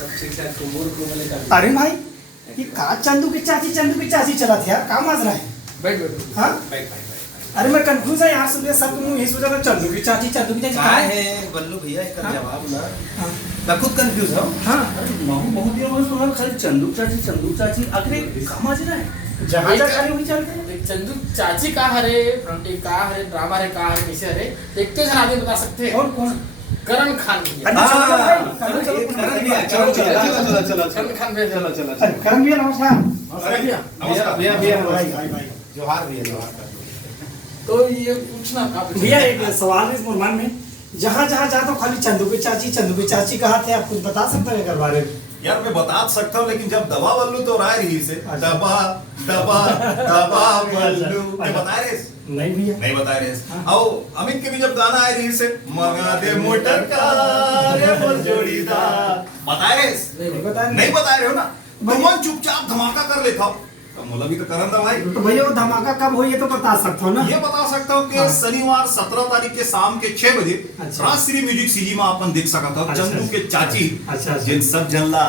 सब ठीक ठाक कुमोर कोमले का। अरे भाई ये का चंदू की चाची चला था यार, काम आज रहा है। बैठ हाँ बैठ बैठ। अरे मैं कंफ्यूज है यार, सुन सब मुंह ही सोचा था चंदू की चाची क्या है बल्लू भैया इसका हाँ? जवाब ना। हाँ मैं खुद कंफ्यूज हूँ। हाँ बहुत दिनों में सुना खाली चंदू चाची आखिर कहाँ जा रहा है। जहाँ जा खाली वही चलते हैं। एक चंदू चाची का हरे, एक का हरे ड्रामा हरे, का हरे कैसे हरे, एक तो जन आदमी बता सकते हैं। और कौन? करण खान भैया। अरे चलो भाई, चलो करण खान भैया चलो। करण भैया नमस्कार। भैया भाई जोहार भैया। तो ये पूछना था भैया एक सवाल है इस मुरमान में, जहाँ जाता हूँ खाली चंदू की चाची कहा थे, आप कुछ बता सकते हैं इनके बारे में? यार मैं बता सकता हूँ, लेकिन जब दबा बल्लू तो राय रही से अच्छा। दबा बल्लू ये बता रहे नहीं भैया नहीं बता रहे हाँ। आओ अमित के भी जब गाना आए रही से मंगा दे मोटर कार रे मोर जोड़ीदार बता रहे नहीं बताया नहीं बता रहे हो ना, तो मन चुपचाप धमाका कर लेता हो। तो मोला भी तो करन था भाई। तो भैया वो धमाका कब हो ये तो बता सकते हो ना? ये बता सकता हूँ कि हाँ। शनिवार 17 तारीख के शाम के 6 बजे अच्छा। राजश्री म्यूजिक सीजी में अपन देख सकता था अच्छा, चंदू के चाची अच्छा। जिन सब जनला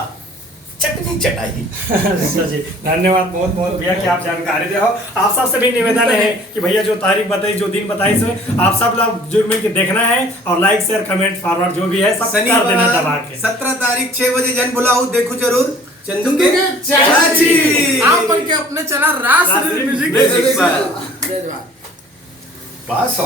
चटनी चटाई। अच्छा जी, धन्यवाद बहुत बहुत भैया कि आप जानकारी दे हो। आप सबसे भी निवेदन है कि भैया जो तारीख बताई, जो दिन बताई, इसमें आप सब लोग जुड़ मिल के देखना है और लाइक शेयर कमेंट फॉरवर्ड जो भी है सब कर देना दबा के। 17 तारीख 6 बजे जन बुलाओ, देखो जरूर चंदू के चाची आप बन के अपने चैनल राजश्री म्यूजिक म्यूजिक पर। धन्यवाद। पास